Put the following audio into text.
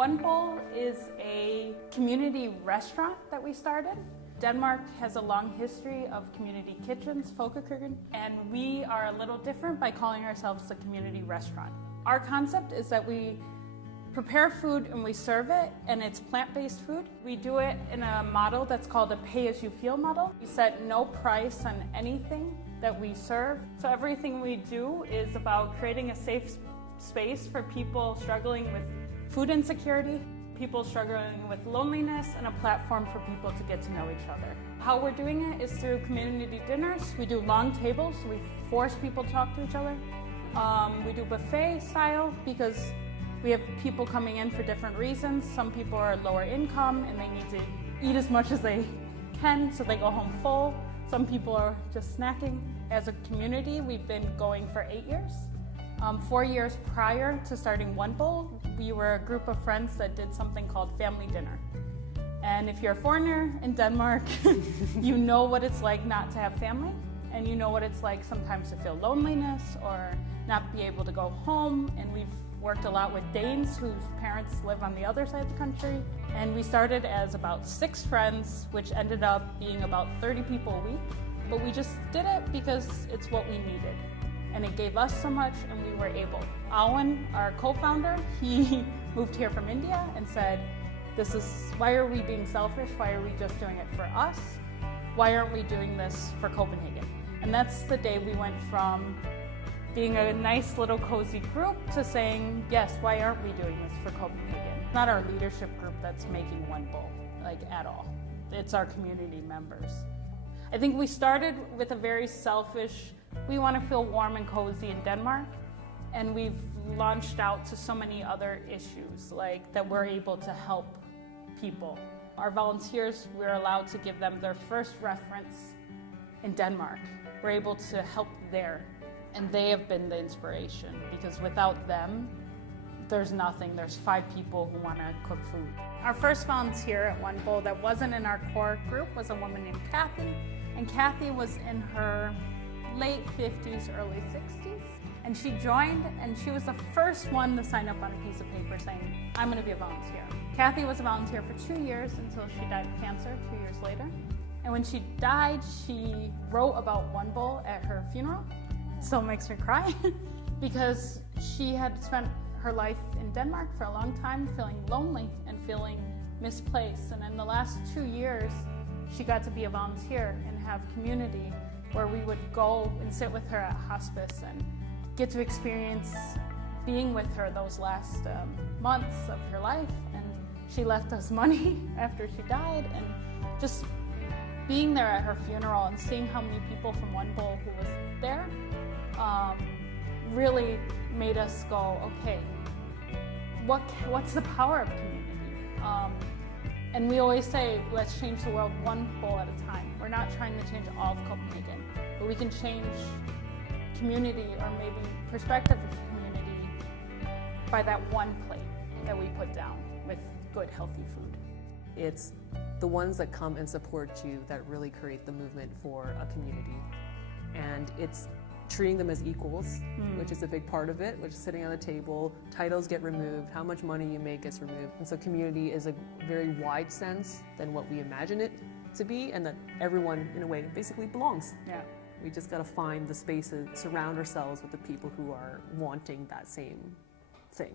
One Bowl is a community restaurant that we started. Denmark has a long history of community kitchens, folkekøkken, and we are a little different by calling ourselves a community restaurant. Our concept is that we prepare food and we serve it, and it's plant-based food. We do it in a model that's called a pay-as-you-feel model. We set no price on anything that we serve. So everything we do is about creating a safe space for people struggling with food insecurity, people struggling with loneliness, and a platform for people to get to know each other. How we're doing it is through community dinners. We do long tables, so we force people to talk to each other. We do buffet style because we have people coming in for different reasons. Some people are lower income and they need to eat as much as they can, so they go home full. Some people are just snacking. As a community, we've been going for 8 years. 4 years prior to starting One Bowl, we were a group of friends that did something called family dinner. And if you're a foreigner in Denmark, you know what it's like not to have family, and you know what it's like sometimes to feel loneliness or not be able to go home. And we've worked a lot with Danes whose parents live on the other side of the country. And we started as about 6 friends, which ended up being about 30 people a week. But we just did it because it's what we needed. And it gave us so much, and we were able. Owen, our co-founder, he moved here from India and said, why are we being selfish? Why are we just doing it for us? Why aren't we doing this for Copenhagen? And that's the day we went from being a nice little cozy group to saying, yes, why aren't we doing this for Copenhagen? It's not our leadership group that's making One Bowl, at all. It's our community members. I think we started with a very selfish, we want to feel warm and cozy in Denmark, and we've launched out to so many other issues, that we're able to help people. Our volunteers, we're allowed to give them their first reference in Denmark. We're able to help there, and they have been the inspiration, because without them, there's nothing. There's 5 people who want to cook food. Our first volunteer at One Bowl that wasn't in our core group was a woman named Kathy, and Kathy was in her late 50s, early 60s, and she joined, and she was the first one to sign up on a piece of paper saying, I'm going to be a volunteer. Kathy was a volunteer for 2 years until she died of cancer 2 years later. And when she died, she wrote about One Bowl at her funeral. It still makes me cry because she had spent her life in Denmark for a long time feeling lonely and feeling misplaced. And in the last 2 years, she got to be a volunteer and have community where we would go and sit with her at hospice and get to experience being with her those last months of her life. And she left us money after she died, and just being there at her funeral and seeing how many people from One Bowl who was there really made us go, okay, what's the power of community? And we always say, let's change the world one bowl at a time. We're not trying to change all of Copenhagen, but we can change community, or maybe perspective of community, by that one plate that we put down with good, healthy food. It's the ones that come and support you that really create the movement for a community. And it's treating them as equals, which is a big part of it, which is sitting on the table, titles get removed, how much money you make gets removed. And so community is a very wide sense than what we imagine it to be, and that everyone, in a way, basically belongs. Yeah. We just gotta find the spaces, surround ourselves with the people who are wanting that same thing.